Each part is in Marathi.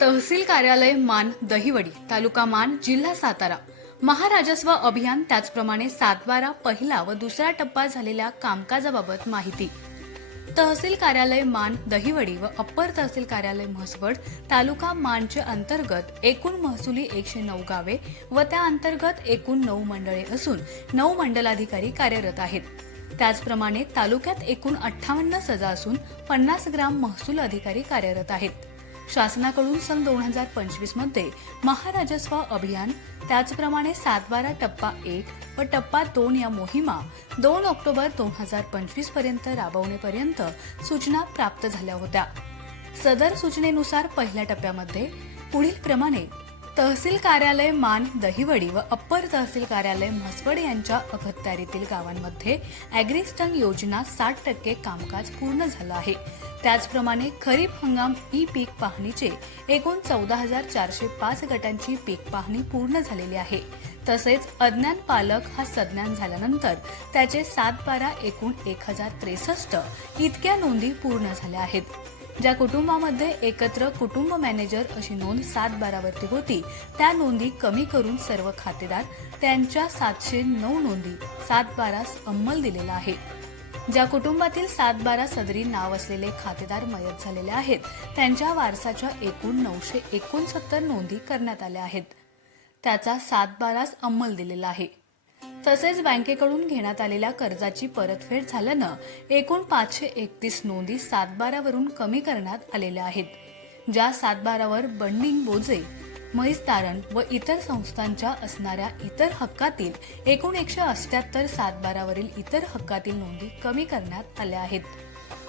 तहसील कार्यालय मान दहिवडी तालुका मान जिल्हा सातारा. महाराजस्व अभियान त्याचप्रमाणे सातबारा पहिला व दुसरा टप्पा झालेल्या कामकाजाबाबत माहिती. तहसील कार्यालय मान दहिवडी व अप्पर तहसील कार्यालय म्हसवड तालुका मानचे अंतर्गत एकूण महसुली एकशे नऊ गावे व त्या अंतर्गत एकूण नऊ मंडळे असून नऊ मंडलाधिकारी कार्यरत आहेत. त्याचप्रमाणे तालुक्यात एकूण अठ्ठावन्न सजा असून पन्नास ग्राम महसूल अधिकारी कार्यरत आहेत. शासनाकडून सन दोन हजार पंचवीसमध्ये महाराजस्व अभियान त्याचप्रमाणे सातबारा टप्पा एक व टप्पा दोन या मोहिमा दोन ऑक्टोबर दोन हजार पंचवीसपर्यंत राबवण्यापर्यंत सूचना प्राप्त झाल्या होत्या. सदर सूचनेनुसार पहिल्या टप्प्यामध्ये पुढील प्रमाणे तहसील कार्यालय मान दहिवडी व अप्पर तहसील कार्यालय म्हसवड यांच्या अखत्यारीतील गावांमध्ये अॅग्रिस्टन योजना साठ टक्के कामकाज पूर्ण झालं आहे. त्याचप्रमाणे खरीप हंगाम ई पीक पाहणीचे एकूण चौदा हजार चारशे पाच गटांची पीक पाहणी पूर्ण झालेली आहे. तसेच अज्ञान पालक हा सज्ञान झाल्यानंतर त्याचे सात बारा एकूण एक हजार त्रेसष्ट इतक्या नोंदी पूर्ण झाल्या आहेत. ज्या कुटुंबामध्ये एकत्र कुटुंब मॅनेजर अशी नोंद सात बारावरती होती त्या नोंदी कमी करून सर्व खातेदार त्यांच्या सातशे नऊ नोंदी सात बारास अंमल दिलेला आहे. ज्या कुटुंबातील सात बारा सदरी नाव असलेले खातेदार मयत झालेले आहेत त्यांच्या वारसाच्या एकूण नऊशे एकोणसत्तर नोंदी करण्यात आल्या आहेत. त्याचा सात बारास अंमल दिलेला आहे. तसेच बँकेकडून घेण्यात आलेल्या कर्जाची परतफेड झाल्यानं एकूण पाचशे एकतीस नोंदी सातबारावरून कमी करण्यात आलेल्या आहेत. ज्या सातबारावर बंडिंग बोजे म्हैस तारण व इतर संस्थांच्या असणाऱ्या इतर हक्कातील एकूण एकशे अष्ट्याहत्तर सातबारावरील इतर हक्कातील नोंदी कमी करण्यात आल्या आहेत.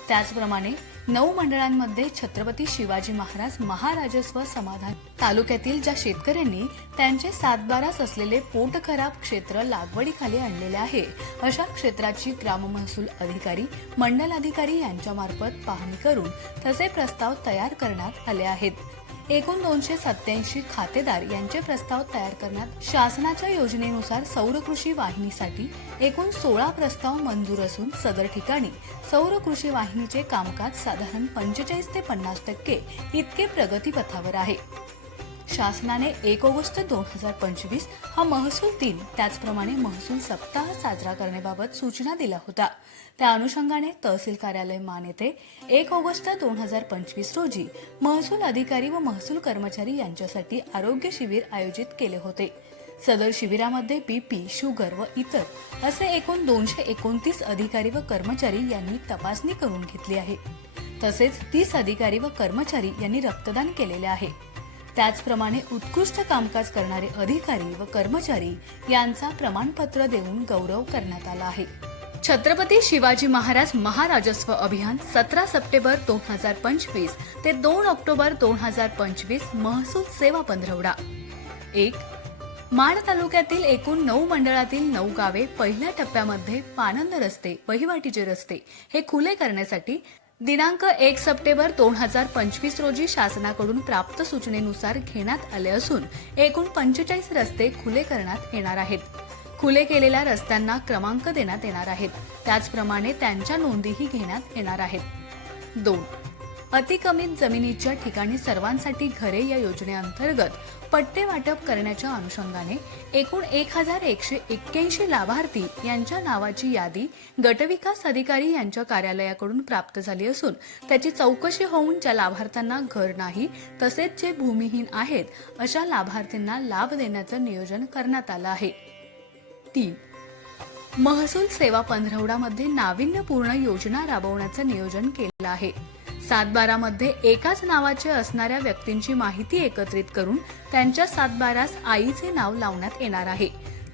त्याचप्रमाणे नऊ मंडळांमध्ये छत्रपती शिवाजी महाराज महाराजस्व समाधान तालुक्यातील ज्या शेतकऱ्यांनी त्यांचे सातबारास असलेले पोटखराब क्षेत्र लागवडीखाली आणलेले आहे अशा क्षेत्राची ग्राममहसूल अधिकारी मंडल अधिकारी यांच्यामार्फत पाहणी करून तसे प्रस्ताव तयार करण्यात आले आहेत. एकूण दोनशे सत्याऐंशी खातेदार यांचे प्रस्ताव तयार करण्यात शासनाच्या योजनेनुसार सौर कृषी वाहिनीसाठी एकूण सोळा प्रस्ताव मंजूर असून सदर ठिकाणी सौर कृषी वाहिनीचे कामकाज साधारण पंचेचाळीस ते पन्नास टक्के इतके प्रगतीपथावर आहे. शासनाने एक ऑगस्ट दोन हजार पंचवीस हा महसूल दिन. त्याचप्रमाणे महसूल सप्ताह साजरा करण्याबाबत सूचना दिल्या होत्या. त्या अनुषंगाने तहसील कार्यालय मान येथे एक ऑगस्ट दोन हजार पंचवीस रोजी महसूल अधिकारी व महसूल कर्मचारी यांच्यासाठी आरोग्य शिबिर आयोजित केले होते. सदर शिबिरामध्ये बीपी शुगर व इतर असे एकूण दोनशे एकोणतीस अधिकारी व कर्मचारी यांनी तपासणी करून घेतली आहे. तसेच तीस अधिकारी व कर्मचारी यांनी रक्तदान केलेले आहे. त्याचप्रमाणे उत्कृष्ट कामकाज करणारे अधिकारी व कर्मचारी यांचा प्रमाणपत्र देऊन गौरव करण्यात आला आहे. छत्रपती शिवाजी महाराज महाराजस्व अभियान सतरा सप्टेंबर दोन हजार पंचवीस ते दोन ऑक्टोबर दोन हजार पंचवीस महसूल सेवा पंधरवडा. एक माण तालुक्यातील एकूण नऊ मंडळातील नऊ गावे पहिल्या टप्प्यामध्ये पानंद रस्ते वहिवाटीचे रस्ते हे खुले करण्यासाठी दिनांक एक सप्टेंबर दोन हजार पंचवीस रोजी शासनाकडून प्राप्त सूचनेनुसार घेण्यात आले असून एकूण पंचेचाळीस रस्ते खुले करण्यात येणार आहेत. खुले केलेल्या रस्त्यांना क्रमांक देण्यात येणार आहेत. त्याचप्रमाणे त्यांच्या नोंदीही घेण्यात येणार आहेत. दोन अतिकमीत जमिनीच्या ठिकाणी सर्वांसाठी घरे या योजनेअंतर्गत पट्टे वाटप करण्याच्या अनुषंगाने एकूण एक हजार एकशे एक्क्याऐंशी लाभार्थी यांच्या नावाची यादी गटविकास अधिकारी यांच्या कार्यालयाकडून प्राप्त झाली असून त्याची चौकशी होऊन ज्या लाभार्थ्यांना घर नाही तसेच जे भूमिहीन आहेत अशा लाभार्थींना लाभ देण्याचं नियोजन करण्यात आलं आहे. तीन महसूल सेवा पंधरवडामध्ये नाविन्यपूर्ण योजना राबवण्याचं नियोजन केलं आहे. सातबारामध्ये एकाच नावाचे असणाऱ्या व्यक्तींची माहिती एकत्रित करून त्यांच्या सातबारास आईचे नाव लावण्यात येणार आहे.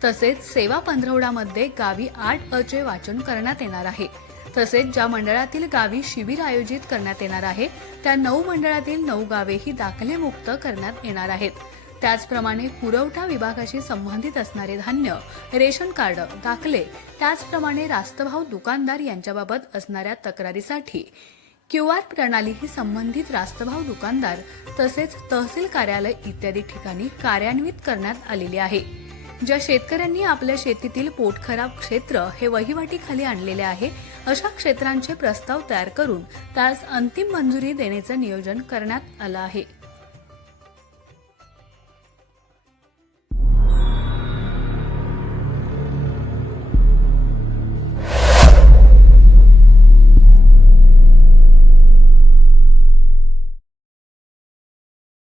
तसेच सेवा पंधरवडामध्ये गावी आठ अचे वाचन करण्यात येणार आहे. तसेच ज्या मंडळातील गावी शिबिर आयोजित करण्यात येणार आहे त्या नऊ मंडळातील नऊ गावेही दाखलेमुक्त करण्यात येणार आहेत. त्याचप्रमाणे पुरवठा विभागाशी संबंधित असणारे धान्य रेशन कार्ड दाखले त्याचप्रमाणे रास्तभाव दुकानदार यांच्याबाबत असणाऱ्या तक्रारीसाठी क्यू आर प्रणाली ही संबंधित रास्तभाव दुकानदार तसेच तहसील कार्यालय इत्यादी ठिकाणी कार्यान्वित करण्यात आलेली आहे. ज्या शेतकऱ्यांनी आपल्या शेतीतील पोटखराब क्षेत्र हे वहिवाटीखाली आणलेले आहे अशा क्षेत्रांचे प्रस्ताव तयार करून त्यास अंतिम मंजुरी देण्याचं नियोजन करण्यात आलं आहे.